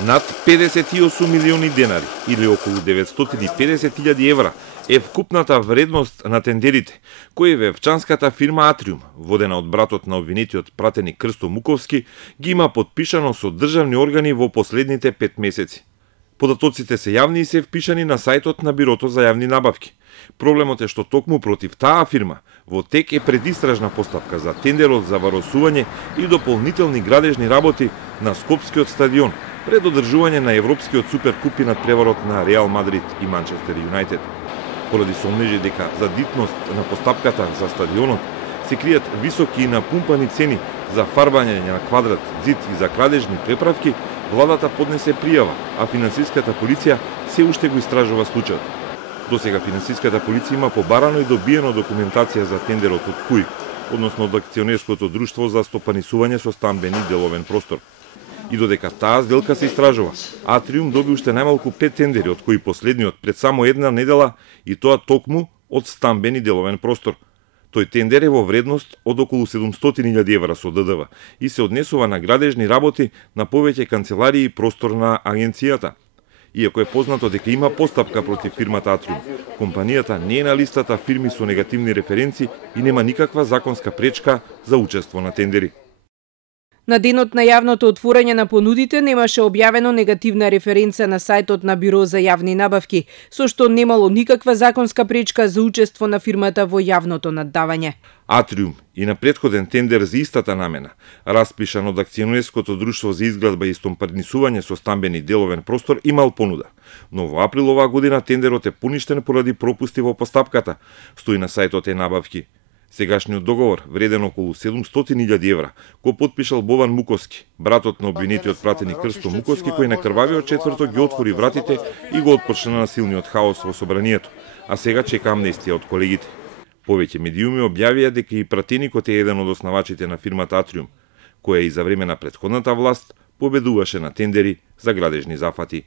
Над 58 милиони денари или околу 950.000 евра е вкупната вредност на тендерите, кои вевчанската фирма Атриум, водена од братот на обвинетиот пратеник Крсто Муковски, ги има подпишано со државни органи во последните 5 месеци. Податоците се јавни и се впишани на сајтот на Бирото за јавни набавки. Проблемот е што токму против таа фирма во тек е предистражна постапка за тендерот за варосување и дополнителни градежни работи на Скопскиот стадион пред одржување на Европскиот суперкуп и надпреварот на Реал Мадрид и Манчестер Юнајтед. Поради сомнежи дека за дитност на постапката за стадионот се кријат високи и напумпани цени за фарбање на квадрат, зид и за крадежни преправки, владата поднесе пријава, а финансиската полиција се уште го истражува случајот. Досега финансиската полиција има побарано и добиено документација за тендерот од КУИК, односно од акционерското друштво за стопанисување со стамбен и деловен простор. И додека таа сделка се истражува, Атриум доби уште најмалку 5 тендери, од кои последниот пред само една недела, и тоа токму од стамбен и деловен простор. Тој тендер е во вредност од околу 700.000 евра со ДДВ и се однесува на градежни работи на повеќе канцеларии и простор на агенцијата. Иако е познато дека има постапка против фирмата Атриум, компанијата не е на листата фирми со негативни референци и нема никаква законска пречка за учество на тендери. На денот на јавното отворање на понудите немаше објавено негативна референца на сајтот на Биро за јавни набавки, со што немало никаква законска пречка за учество на фирмата во јавното наддавање. Атриум и на претходен тендер за истата намена, распишан од акционерското друштво за изградба и стомпанисување со стамбен и деловен простор, имал понуда. Но во април оваа година тендерот е поништен поради пропусти во постапката, стои на сајтот набавки. Сегашниот договор, вреден околу 700.000 евра, го подпишал Бован Муковски, братот на обвинетиот пратеник Крсто Муковски, кој на крвавиот четврток ги отвори вратите и го отпочна насилниот хаос во собранието, а сега чека амнестија од колегите. Повеќе медиуми објавија дека и пратеникот е еден од основачите на фирмата Атриум, која и за време на претходната власт победуваше на тендери за градежни зафати.